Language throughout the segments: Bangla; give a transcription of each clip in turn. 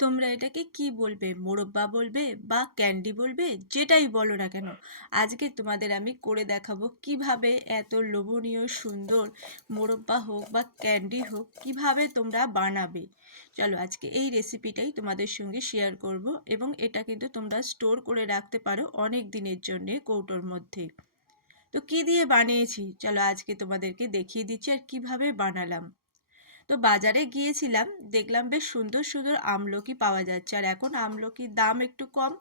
তোমরা এটাকে কি বলবে? মোরব্বা বলবে বা ক্যান্ডি বলবে? যেটাই বলো না কেন, আজকে তোমাদের আমি করে দেখাবো কিভাবে এত লোভনীয় সুন্দর মোরব্বা হোক বা ক্যান্ডি হোক কিভাবে তোমরা বানাবে। চলো আজকে এই রেসিপিটাই তোমাদের সঙ্গে শেয়ার করব, এবং এটা কিন্তু তোমরা স্টোর করে রাখতে পারো অনেক দিনের জন্যে কৌটোর মধ্যে। তো কি দিয়ে বানিয়েছি চলো আজকে তোমাদেরকে দেখিয়ে দিচ্ছি আর কিভাবে বানালাম। তো বাজারে গিয়েছিলাম, দেখলাম বেশ সুন্দর সুন্দর আমলকি পাওয়া যাচ্ছে, আর এখন আমলকির দাম একটু কম।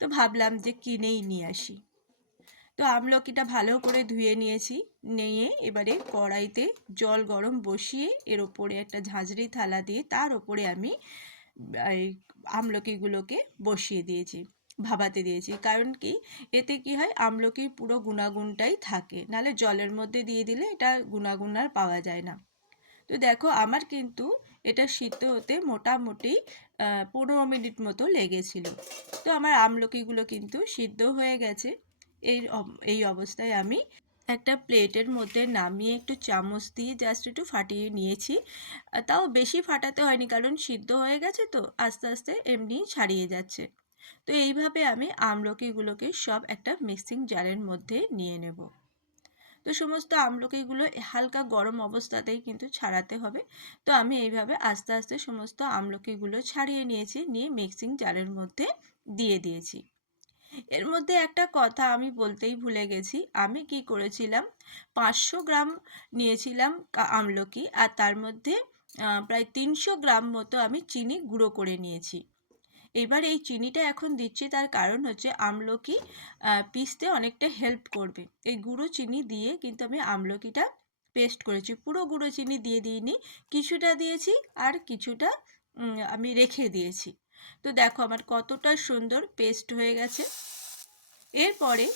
তো ভাবলাম যে কিনেই নিয়ে আসি। তো আমলকিটা ভালো করে ধুয়ে নিয়েছি। নিয়ে এবারে কড়াইতে জল গরম বসিয়ে এর ওপরে একটা ঝাঁঝরি থালা দিয়ে তার ওপরে আমি এই আমলকিগুলোকে বসিয়ে দিয়েছি, ভাপাতে দিয়েছি। কারণ কি, এতে কি হয়, আমলকির পুরো গুণাগুণটাই থাকে, নাহলে জলের মধ্যে দিয়ে দিলে এটা গুণাগুণ আর পাওয়া যায় না। তো দেখো আমার কিন্তু এটা সিদ্ধ হতে মোটামুটি 15 মিনিট মতো লেগেছিল। তো আমার আমলকিগুলো কিন্তু সিদ্ধ হয়ে গেছে। এই অবস্থায় আমি একটা প্লেটের মধ্যে নামিয়ে একটু চামচ দিয়ে জাস্ট একটু ফাটিয়ে নিয়েছি। তাও বেশি ফাটাতে হয়নি, কারণ সিদ্ধ হয়ে গেছে তো আস্তে আস্তে এমনি ছাড়িয়ে যাচ্ছে। তো এইভাবে আমি আমলকিগুলোকে সব একটা মিক্সিং জারের মধ্যে নিয়ে নেব। তো সমস্ত আমলকিগুলো হালকা গরম অবস্থাতেই কিন্তু ছাড়াতে হবে। তো আমি এইভাবে আস্তে আস্তে সমস্ত আমলকিগুলো ছাড়িয়ে নিয়েছি, নিয়ে মিক্সিং জারের মধ্যে দিয়ে দিয়েছি। এর মধ্যে একটা কথা আমি বলতেই ভুলে গেছি, আমি কি করেছিলাম, 500 গ্রাম নিয়েছিলাম আমলকি, আর তার মধ্যে প্রায় 300 গ্রাম মতো আমি চিনি গুঁড়ো করে নিয়েছি। এবার এই চিনিটা এখন দিচ্ছি, তার কারণ হচ্ছে আমলকি পিষতে অনেকটা হেল্প করবে। এই গুঁড়ো চিনি দিয়ে কিন্তু আমি আমলকিটা পেস্ট করেছি, পুরো গুঁড়ো চিনি দিয়ে দিইনি, কিছুটা দিয়েছি আর কিছুটা আমি রেখে দিয়েছি। তো দেখো আমার কতটা সুন্দর পেস্ট হয়ে গেছে। এরপরে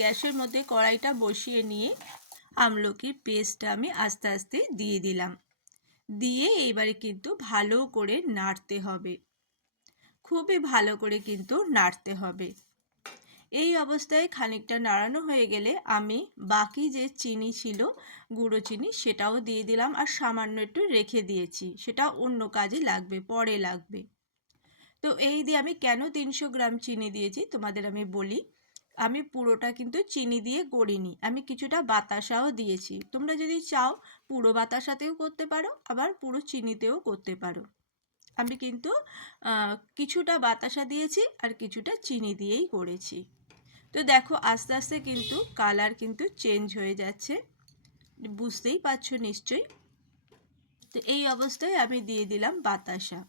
গ্যাসের মধ্যে কড়াইটা বসিয়ে নিয়ে আমলকির পেস্টটা আমি আস্তে আস্তে দিয়ে দিলাম। দিয়ে এবারে কিন্তু ভালো করে নাড়তে হবে, খুবই ভালো করে কিন্তু নাড়তে হবে। এই অবস্থায় খানিকটা নাড়ানো হয়ে গেলে আমি বাকি যে চিনি ছিল, গুঁড়ো চিনি, সেটাও দিয়ে দিলাম, আর সামান্য একটু রেখে দিয়েছি, সেটা অন্য কাজে লাগবে, পরে লাগবে। তো এই দিয়ে আমি কেন 300 গ্রাম চিনি দিয়েছি তোমাদের আমি বলি। আমি পুরোটা কিন্তু চিনি দিয়ে গড়িনি, আমি কিছুটা বাতাসাও দিয়েছি। তোমরা যদি চাও পুরো বাতাসাতেও করতে পারো, আবার পুরো চিনিতেও করতে পারো। আমি কিন্তু কিছুটা বাতাসা দিয়েছি আর কিছুটা চিনি দিয়েই করেছি। তো দেখো আস্তে আস্তে কিন্তু কালার কিন্তু চেঞ্জ হয়ে যাচ্ছে, বুঝতেই পারছো নিশ্চয়ই। তো এই অবস্থায় আমি দিয়ে দিলাম বাতাসা।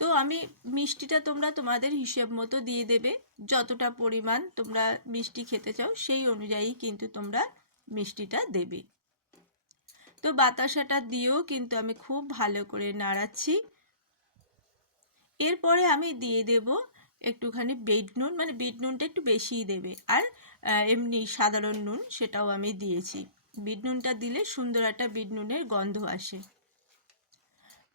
তো আমি মিষ্টিটা তোমরা তোমাদের হিসেব মতো দিয়ে দেবে, যতটা পরিমাণ তোমরা মিষ্টি খেতে চাও সেই অনুযায়ী কিন্তু তোমরা মিষ্টিটা দেবে। তো বাতাসাটা দিয়েও কিন্তু আমি খুব ভালো করে নাড়াচ্ছি। এরপরে আমি দিয়ে দেব একটুখানি বিট নুন, মানে বিট নুনটা একটু বেশিই দেবে, আর এমনি সাধারণ নুন সেটাও আমি দিয়েছি। বিট নুনটা দিলে সুন্দর একটা বিট নুনের গন্ধ আসে।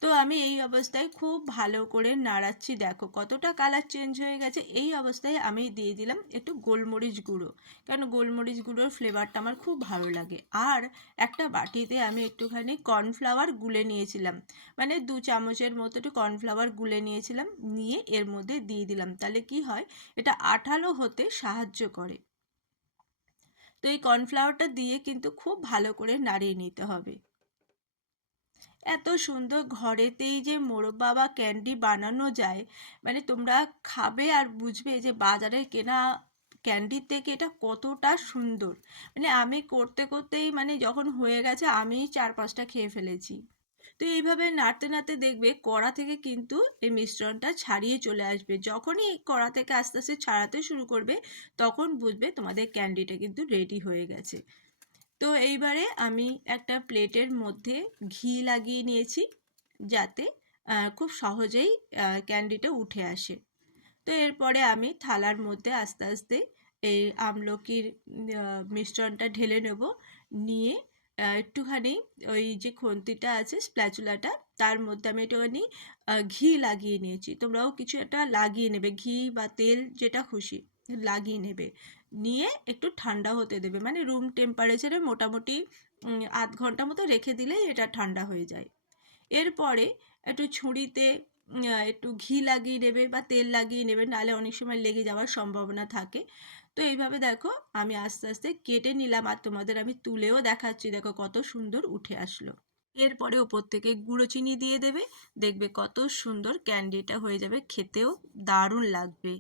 তো আমি এই অবস্থায় খুব ভালো করে নাড়াচ্ছি, দেখো কতটা কালার চেঞ্জ হয়ে গেছে। এই অবস্থায় আমি দিয়ে দিলাম একটু গোলমরিচ গুঁড়ো, কারণ গোলমরিচ গুঁড়োর ফ্লেভারটা আমার খুব ভালো লাগে। আর একটা বাটিতে আমি একটুখানি কর্নফ্লাওয়ার গুলে নিয়েছিলাম, মানে 2 চামচের মতো একটু কর্নফ্লাওয়ার গুলে নিয়েছিলাম, নিয়ে এর মধ্যে দিয়ে দিলাম। তাহলে কি হয়, এটা আঠালো হতে সাহায্য করে। তো এই কর্নফ্লাওয়ারটা দিয়ে কিন্তু খুব ভালো করে নাড়িয়ে নিতে হবে। এত সুন্দর ঘরেতেই যে মোরব্বা বা ক্যান্ডি বানানো যায়, মানে তোমরা খাবে আর বুঝবে যে বাজারে কেনা ক্যান্ডির থেকে এটা কতটা সুন্দর। মানে আমি করতে করতেই মানে যখন হয়ে গেছে আমি 4-5টা খেয়ে ফেলেছি। তো এইভাবে নাড়তে নাড়তে দেখবে কড়া থেকে কিন্তু এই মিশ্রণটা ছাড়িয়ে চলে আসবে। যখনই কড়া থেকে আস্তে আস্তে ছাড়াতে শুরু করবে, তখন বুঝবে তোমাদের ক্যান্ডিটা কিন্তু রেডি হয়ে গেছে। তো এইবারে আমি একটা প্লেটের মধ্যে ঘি লাগিয়ে নিয়েছি, যাতে খুব সহজেই ক্যান্ডিটা উঠে আসে। তো এরপরে আমি থালার মধ্যে আস্তে আস্তে এই আমলকির মিশ্রণটা ঢেলে নেব। নিয়ে একটুখানি ওই যে খুন্তিটা আছে স্প্যাচুলাটা, তার মধ্যে আমি একটুখানি ঘি লাগিয়ে নিয়েছি। তোমরাও কিছু একটা লাগিয়ে নেবে, ঘি বা তেল যেটা খুশি লাগিয়ে নেবে। নিয়ে একটু ঠান্ডা হতে দেবে, মানে রুম টেম্পারেচারে মোটামুটি আধ ঘন্টা মতো রেখে দিলেই এটা ঠান্ডা হয়ে যায়। এরপরে একটু ছুরিতে একটু ঘি লাগিয়ে নেবে বা তেল লাগিয়ে নেবে, নাহলে অনেক সময় লেগে যাওয়ার সম্ভাবনা থাকে। তো এইভাবে দেখো আমি আস্তে আস্তে কেটে নিলাম, আর তোমাদের আমি তুলেও দেখাচ্ছি, দেখো কত সুন্দর উঠে আসলো। এরপরে ওপর থেকে গুঁড়ো চিনি দিয়ে দেবে, দেখবে কত সুন্দর ক্যান্ডিটা হয়ে যাবে, খেতেও দারুণ লাগবে।